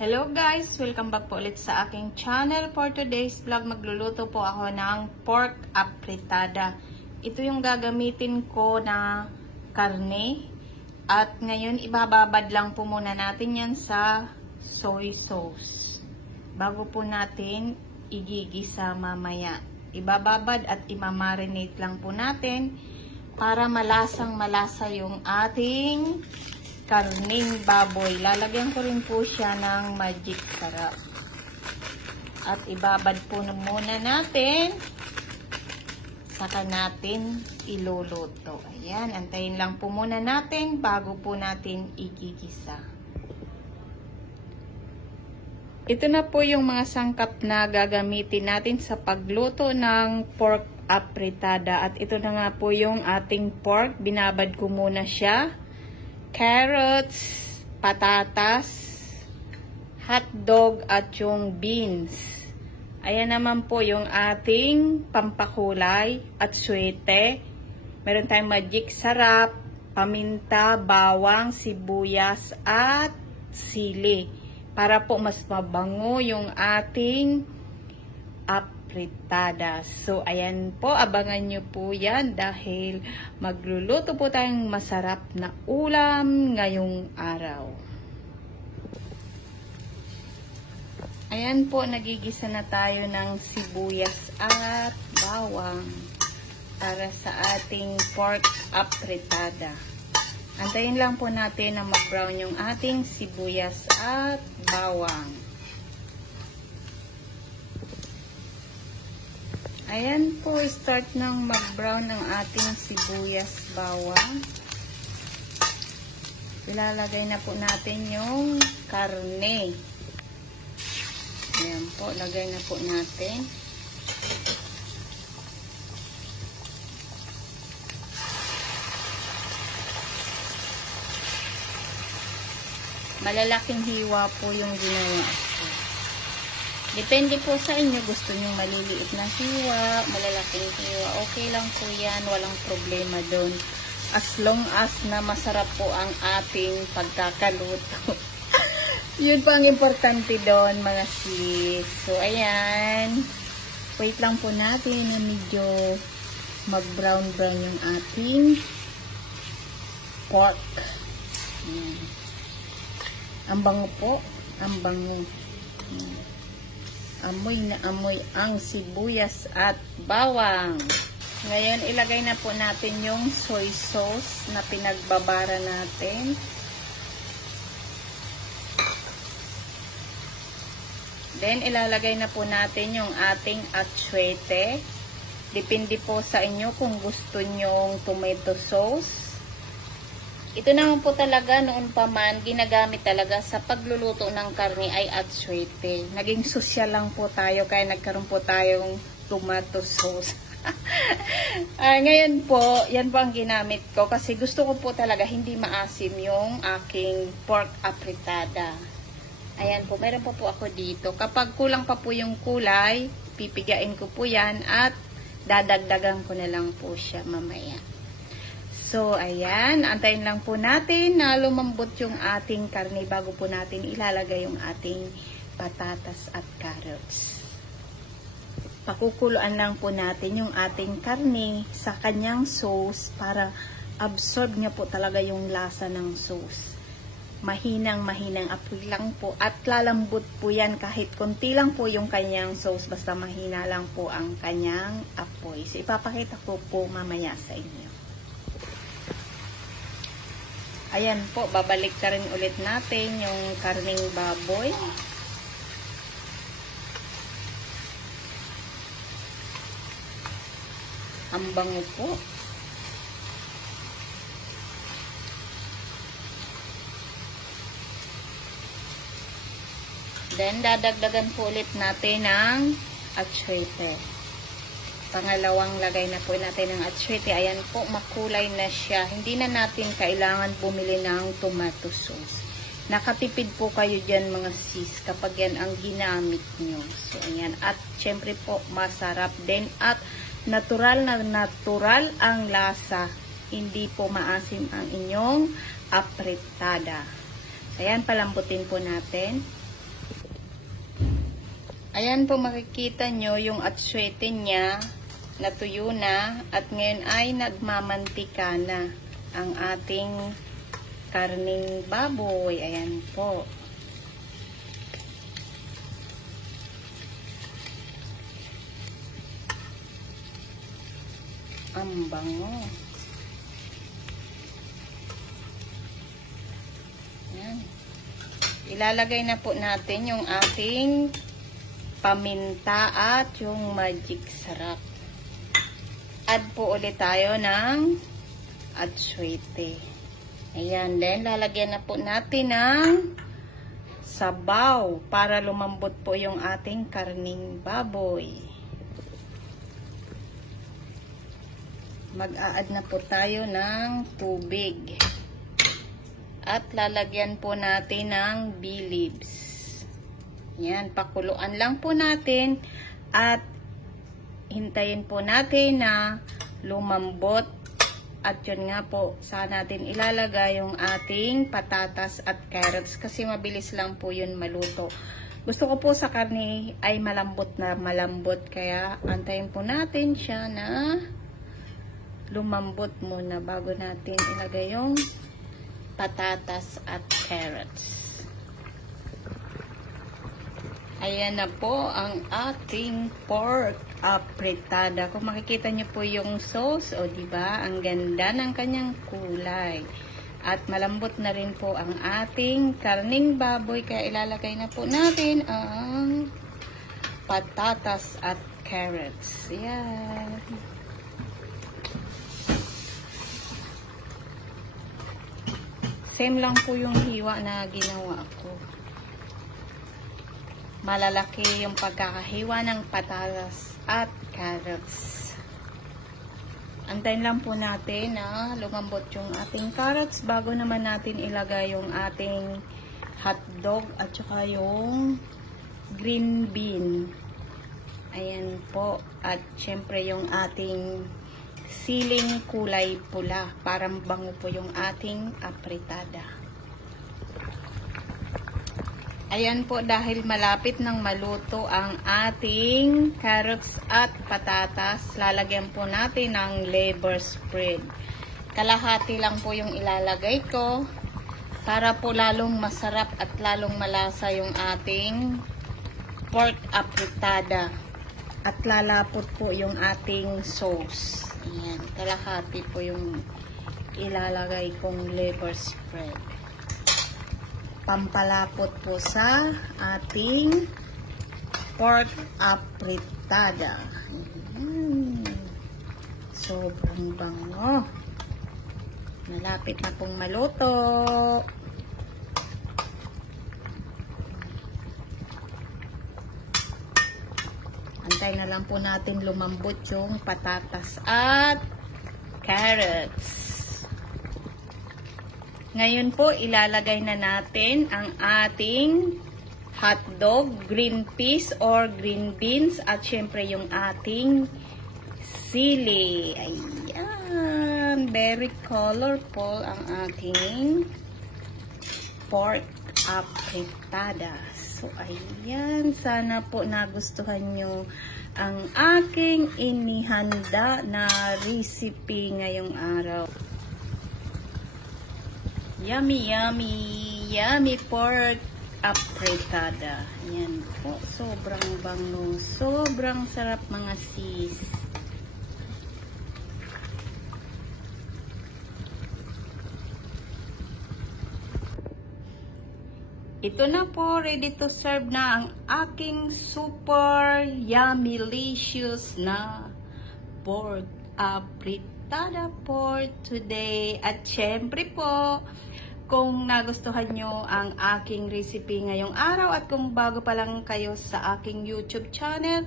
Hello guys! Welcome back po ulit sa aking channel. For today's vlog, magluluto po ako ng pork apritada. Ito yung gagamitin ko na karne. At ngayon, ibababad lang po muna natin yan sa soy sauce. Bago po natin igigisa mamaya. Ibababad at imamarinate lang po natin para malasang malasa yung ating karning baboy. Lalagyan ko rin po siya ng magic sarap. At ibabad po muna natin. Saka natin iluluto. Ayan, antayin lang po muna natin bago po natin igigisa. Ito na po yung mga sangkap na gagamitin natin sa pagluto ng pork apritada. At ito na nga po yung ating pork. Binabad ko muna siya. Carrots, patatas, hotdog at yung beans. Ayan naman po yung ating pampakulay at suwete. Meron tayong magic sarap, paminta, bawang, sibuyas at sili. Para po mas mabango yung ating apritada. So, ayan po, abangan nyo po yan dahil magluluto po tayong masarap na ulam ngayong araw. Ayan po, nagigisa na tayo ng sibuyas at bawang para sa ating pork apritada. Antayin lang po natin na mag-brown yung ating sibuyas at bawang. Ayan po, start ng mag-brown ng ating sibuyas bawang. Ilalagay na po natin yung karne. Ayan po, lagay na po natin. Malalaking hiwa po yung ginawa ko. Depende po sa inyo, gusto nyo maliliit na hiwa, malalaking hiwa, okay lang po yan, walang problema doon. As long as na masarap po ang ating pagkakaluto. Yun po ang importante doon, mga sis. So, ayan. Wait lang po natin na medyo mag-brown-brown yung ating pork. Ayan. Ang bango po, ang bango. Ayan. Amoy na amoy ang sibuyas at bawang. Ngayon, ilagay na po natin yung soy sauce na pinagbabara natin. Then, ilalagay na po natin yung ating atsuete. Depende po sa inyo kung gusto nyong tomato sauce. Ito naman po talaga noon pa man, ginagamit talaga sa pagluluto ng karne ay atsuete. Naging sosyal lang po tayo kaya nagkaroon po tayong tomato sauce. Ngayon po, yan po ang ginamit ko kasi gusto ko po talaga hindi maasim yung aking pork apritada. Ayan po, meron po ako dito. Kapag kulang pa po yung kulay, pipigain ko po yan at dadagdagan ko na lang po siya mamaya. So, ayan. Antayin lang po natin na lumambot yung ating karne bago po natin ilalagay yung ating patatas at carrots. Pakukuluan lang po natin yung ating karne sa kanyang sauce para absorb niya po talaga yung lasa ng sauce. Mahinang apoy lang po at lalambot po yan kahit konti lang po yung kanyang sauce basta mahina lang po ang kanyang apoy. So, ipapakita ko po mamaya sa inyo. Ayan po, babalik ka rin ulit natin yung karning baboy. Ang bango po. Then, dadagdagan po ulit natin ng atsuete. Pangalawang lagay na po natin ng atsuete. Ayan po, makulay na siya. Hindi na natin kailangan bumili ng tomato sauce. Nakatipid po kayo dyan mga sis kapag yan ang ginamit nyo. So, ayan. At syempre po, masarap din. At natural na natural ang lasa. Hindi po maasim ang inyong apritada. Ayan, palambutin po natin. Ayan po, makikita nyo yung atsuete niya natuyo na at ngayon ay nagmamantika na ang ating karning baboy. Ayan po. Ang bango. Ayan. Ilalagay na po natin yung ating paminta at yung magic sarap. Add po ulit tayo ng atsuete. Ayan, then lalagyan na po natin ng sabaw para lumambot po yung ating karning baboy. Mag-a-add na po tayo ng tubig. At lalagyan po natin ng bay leaves. Yan, pakuluan lang po natin at hintayin po natin na lumambot. At yun nga po, saan natin ilalagay yung ating patatas at carrots kasi mabilis lang po yun maluto. Gusto ko po sa karne ay malambot na malambot kaya antayin po natin siya na lumambot muna bago natin ilagay yung patatas at carrots. Ayan na po ang ating pork apritada. Kung makikita niyo po yung sauce, o diba, ang ganda ng kanyang kulay. At malambot na rin po ang ating karning baboy, kaya ilalagay na po natin ang patatas at carrots. Ayan. Same lang po yung hiwa na ginawa ko. Malalaki yung pagkakahiwa ng patatas at carrots. Antayin lang po natin na lumambot yung ating carrots bago naman natin ilagay yung ating hotdog at saka yung green bean. Ayan po. At syempre yung ating siling kulay pula. Parang bango po yung ating apritada. Ayan po, dahil malapit nang maluto ang ating carrots at patatas, lalagyan po natin ng liver spread. Kalahati lang po yung ilalagay ko para po lalong masarap at lalong malasa yung ating pork apritada. At lalapot po yung ating sauce. Ayan, kalahati po yung ilalagay kong liver spread. Pampalapot po sa ating pork apritada. Sobrang bango. Malapit na pong maluto. Antay na lang po natin lumambot yung patatas at carrots. Ngayon po, ilalagay na natin ang ating hotdog, green peas or green beans at syempre yung ating sili. Ayan, very colorful ang ating pork apritada. So, ayan, sana po nagustuhan nyo ang aking inihanda na recipe ngayong araw. Yummy, yummy, yummy pork apritada. Ayan po, sobrang bango, sobrang sarap mga sis. Ito na po, ready to serve na ang aking super yummy, delicious na pork apritada for today. At syempre po, kung nagustuhan nyo ang aking recipe ngayong araw at kung bago pa lang kayo sa aking YouTube channel,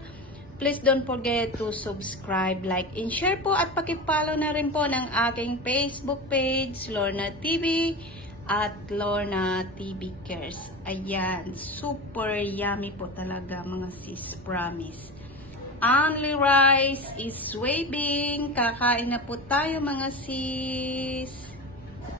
please don't forget to subscribe, like, and share po at pakipollow na rin po ng aking Facebook page, Lorna TV at Lorna TV Cares. Ayan, super yummy po talaga mga sis, promise. Only rice is waving. Kakain na po tayo mga sis.